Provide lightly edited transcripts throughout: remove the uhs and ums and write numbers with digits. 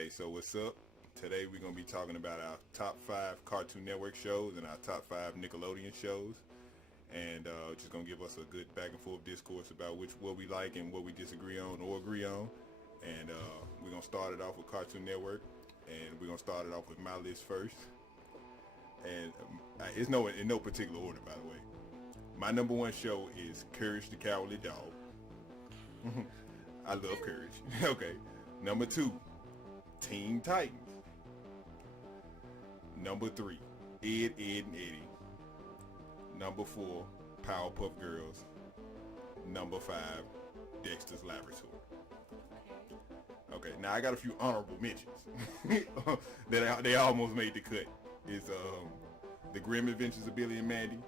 Hey, so what's up? Today we're going to be talking about our top 5 Cartoon Network shows and our top 5 Nickelodeon shows. And just going to give us a good back and forth discourse about what we like and what we disagree on or agree on. And we're going to start it off with Cartoon Network. And we're going to start it off with my list first. And it's in no particular order, by the way. My number 1 show is Courage the Cowardly Dog. I love Courage. Okay. Number 2, Teen Titans. Number 3, Ed, Edd and Eddy. Number 4, Powerpuff Girls. Number 5, Dexter's Laboratory. Okay, now I got a few honorable mentions that they almost made the cut. It's The Grim Adventures of Billy and Mandy,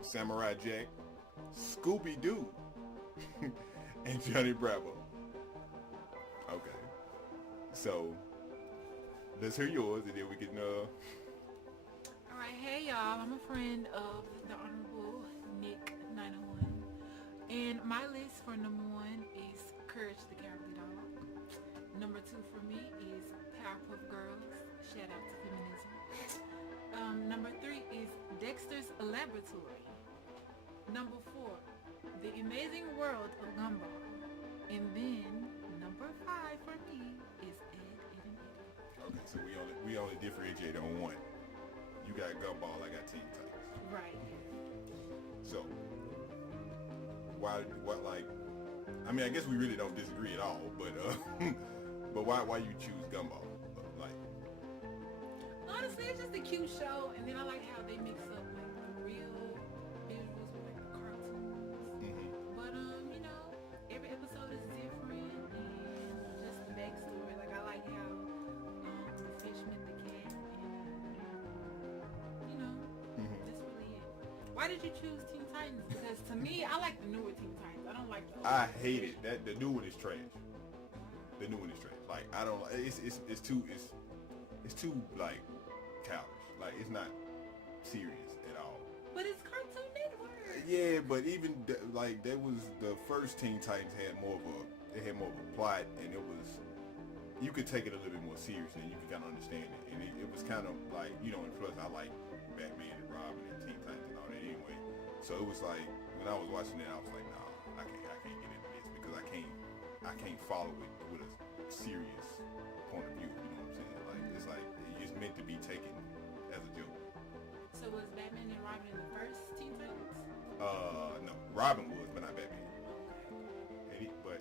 Samurai Jack, Scooby-Doo, and Johnny Bravo. Okay, so let's hear yours, and then we can. Alright, hey y'all, I'm a friend of the Honorable Nick 901, and my list for number 1 is Courage the Cowardly Dog. Number 2 for me is Powerpuff Girls. Shout out to feminism. Number 3 is Dexter's Laboratory. Number 4, The Amazing World of Gumball. And then number 5 for me is Ed, Edd and Eddy. Okay, so we only differentiate on one. You got Gumball, I got Teen Titans. Right. So what like? I mean, I guess we really don't disagree at all, but but why you choose Gumball? Like, honestly, it's just a cute show, and then I like how they mix up like the real visuals with like the cartoons. mm-hmm. But you know, every episode is different, and just the backstory. Like I like how the fish met the cat, and you know, that's really it. Why did you choose Teen Titans? Because to me, I like the newer Teen Titans. I don't like the old I hate it. That the new one is trash. The new one is trash. Like I don't. It's too like childish. Like it's not serious at all. But it's Cartoon Network. Yeah, but even like that was the first Teen Titans had more of a plot, and it was you could take it a little bit more seriously, and you could kind of understand it, and it was kind of like and plus I like Batman and Robin and Teen Titans and all that anyway. So it was like when I was watching it, I was like, nah, I can't get into this because I can't follow it with a serious point of view. You know what I'm saying? Like it's like it's meant to be taken as a joke. So was Batman and Robin in the first Teen Titans? No, Robin was, but not Batman. But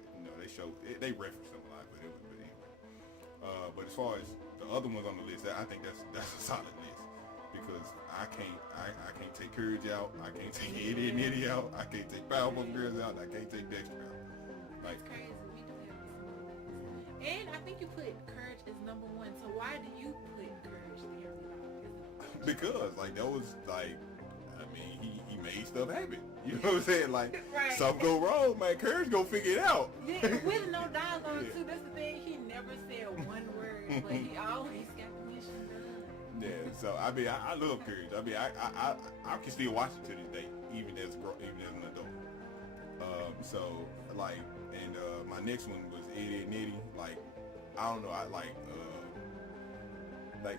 they referenced them a lot, but anyway. But as far as the other ones on the list, I think that's a solid list because I can't take Courage out, I can't take Ed, and Eddy out, I can't take Powerpuff Girls out, I can't take Dexter out. Like, that's crazy. We do have some. And I think you put Courage as number 1. So why do you put Courage the Cowardly Dog? Because like that was like. I mean, he made stuff happen. You know what I'm saying? Like, right. Something go wrong, man. Courage go figure it out. Yeah, with no dialogue too. That's the thing. He never said one word, but he always got the mission done. Yeah. So I mean, I love Courage. I mean, I can still watch it to this day, even as an adult. So like, and my next one was Ed, Edd and Eddy. Like, I don't know. I like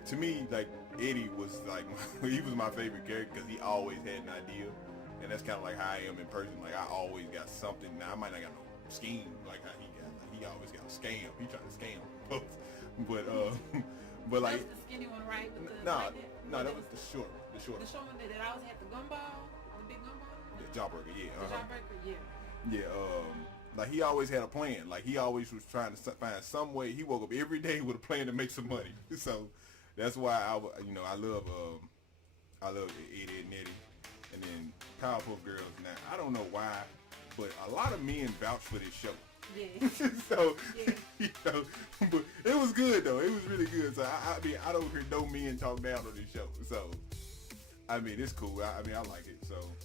to me, like Eddie was like he was my favorite character because he always had an idea, and that's kind of like how I am in person. Like I always got something. Now I might not got no scheme like how he got. Like, he always got a scam. He trying to scam folks, but like that's the skinny one, right? With the no, that was the short one. The short one that always had the gumball, the big gumball. The Jawbreaker, yeah. The Jawbreaker, yeah. Yeah. Like he always had a plan. Like he always was trying to find some way. He woke up every day with a plan to make some money. So. That's why I love Ed, Edd and Eddy, and then Powerpuff Girls. Now I don't know why, but a lot of men vouch for this show. Yeah. So but it was good though. It was really good. So I mean I don't hear no men talk down on this show. So I mean it's cool. I mean I like it. So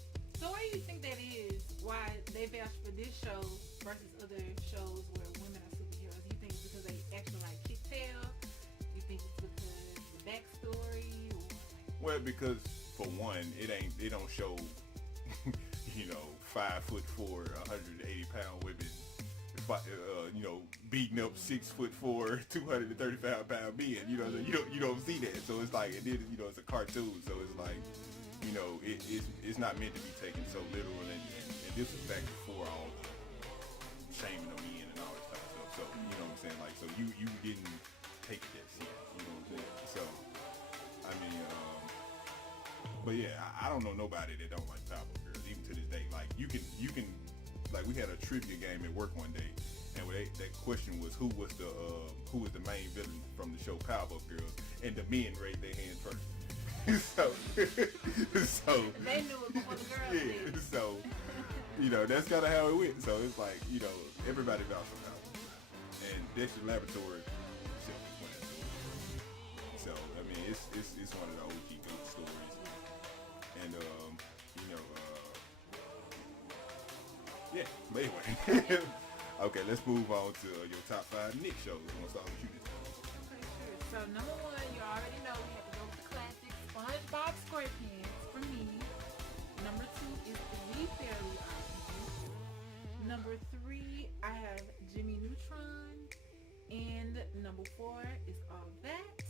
why do you think that is? Why they vouch for this show versus other shows where women are superheroes? You think it's because they actually like kick tail? You think it's because backstory or like... Well, because for one, it don't show 5'4", 180-pound women beating up 6'4", 235-pound men. You know, you don't see that. So it's like, and then it's a cartoon. So it's like, it's not meant to be taken so literal. And this was back before all the shaming of men and all this type of stuff. So you know what I'm saying? Like, so you didn't take it that serious. You know what I'm saying? So I mean, but yeah, I don't know nobody that don't like Powerpuff Girls even to this day. Like you can like we had a trivia game at work one day, and that question was who was the main villain from the show Powerpuff Girls, and the men raised their hand first. so they knew it before the girls did. So that's kind of how it went. So it's like everybody vouched for Powerpuff, and Dexter Laboratory self-explanatory. So I mean it's one of the OG good stories, and yeah. But anyway, okay, let's move on to your top 5 Nick shows. You want to start with you this time? Okay, sure. So number 1, you already know we have to go with the classic SpongeBob SquarePants for me. Number 2 is the Fairly Oddparents. Number 3, I have Jimmy Neutron, and number 4 is All That,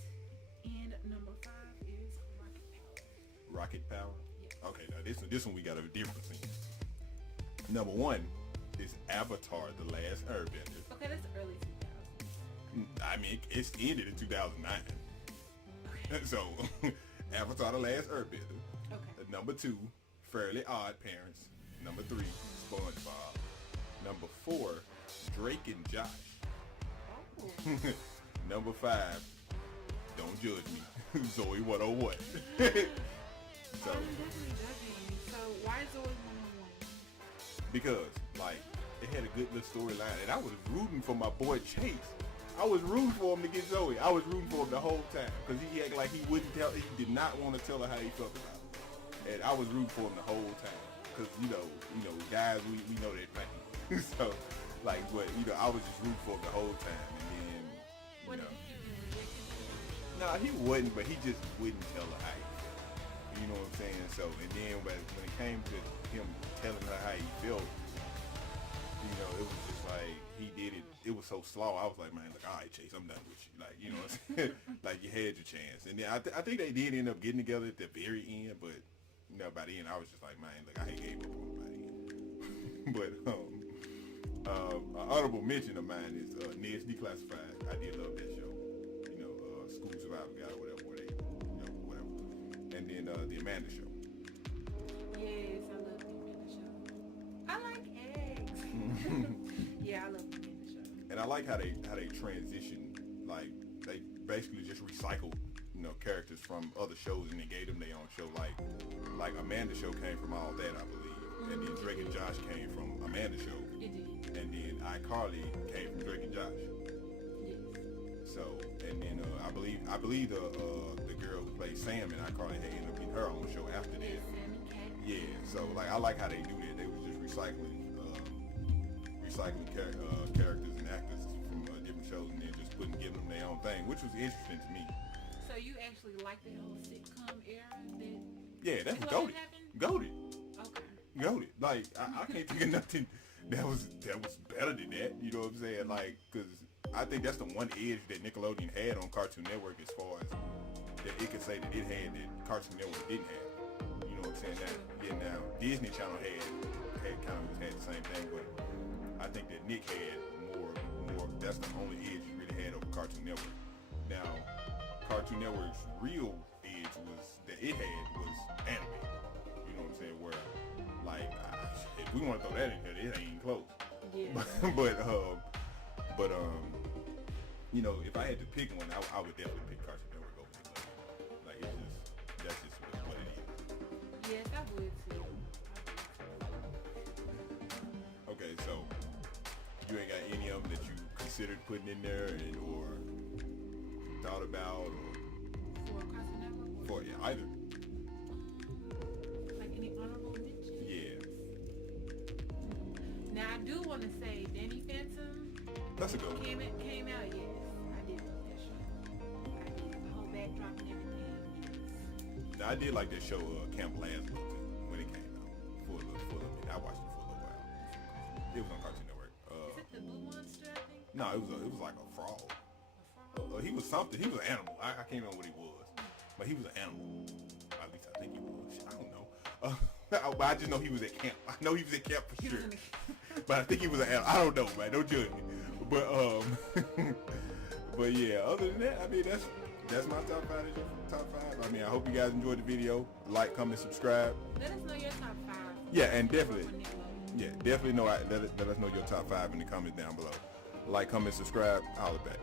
and number 5 is Rocket Power. Rocket Power? Yes. Okay, now this one we got a different thing. Number 1 is Avatar: The Last Airbender. Okay, that's early 2000s. I mean, it's ended in 2009. Okay. So, Avatar: The Last Airbender. Okay. Number 2, Fairly Odd Parents. Number 3, SpongeBob. Number 4, Drake and Josh. Oh. Number 5, Don't Judge Me, Zoe 101. So, definitely judging. So why Zoe 101? Because, like, it had a good little storyline, and I was rooting for my boy Chase. I was rooting for him to get Zoe. I was rooting for him the whole time, because he acted like he did not want to tell her how he felt about it. And I was rooting for him the whole time, because, guys, we know that thing. So, like, but, I was just rooting for him the whole time, and then, What did he do? Nah, he wasn't, but he just wouldn't tell her how he felt. You know what I'm saying? So, and then when it came to him telling her how he felt, it was just like, he did it. It was so slow. I was like, man, all right, Chase, I'm done with you. Like, you know what I'm saying? Like, you had your chance. And then I think they did end up getting together at the very end, but, by the end, I was just like, man, look, I gave up on him by the end. But, an honorable mention of mine is Ned's Declassified. I did love that show. School Survival Guide or whatever, whatever. And then the Amanda Show. Yes, I love the Amanda Show. I like eggs. Yeah, I love the Amanda Show. And I like how they transition, like they basically just recycled, characters from other shows and they gave them their own show. Like Amanda Show came from All That, I believe. And then Drake and Josh came from Amanda Show. It did. And then iCarly came from Drake and Josh. Yes. So, and then I believe the girl who played Sam and iCarly had ended up getting her own show after that. Sam and Cat. Yeah. So like I like how they do that. They was just recycling characters and actors from different shows and then just giving them their own thing, which was interesting to me. So you actually like the whole sitcom era? Yeah, that's goated. Goated. Okay. Goated. Like I can't think of nothing that was better than that. You know what I'm saying? Like, because I think that's the one edge that Nickelodeon had on Cartoon Network as far as that it could say that it had that Cartoon Network didn't have. You know what I'm saying? Now Disney Channel had the same thing, but I think that Nick had more. That's the only edge you really had over Cartoon Network. Now, Cartoon Network's real edge that it had was anime. You know what I'm saying? Where, like, if we want to throw that in here, it ain't even close. Yeah. but if I had to pick one, I would definitely pick Cartoon Network over Nickelodeon. Like, that's just what it is. Yes, I would too. Okay, so you ain't got any of them that you considered putting in there or thought about or For Cartoon Network? for either? Like any honorable mentions? Yeah. Now I do want to say Danny Phantom. That's a good one. Came out, yes. I did love that show. I did the whole backdrop and everything. Yes. Now, I did like that show Camp Lazlo too when it came out for a little bit. I watched it for a little while. It was on Cartoon Network. Is it the blue one? it was like a frog. He was something. He was an animal. I can't remember what he was, but he was an animal. At least I think he was. I don't know. But I just know he was at camp. I know he was at camp for sure. But I think he was an animal. I don't know, man. Don't judge me. But but yeah. Other than that, I mean, that's my top 5. That's your top 5. I mean, I hope you guys enjoyed the video. Like, comment, subscribe. Let us know your top 5. Yeah, and definitely. Yeah, definitely know. Let us know your top 5 in the comments down below. Like, comment, subscribe. Holla back.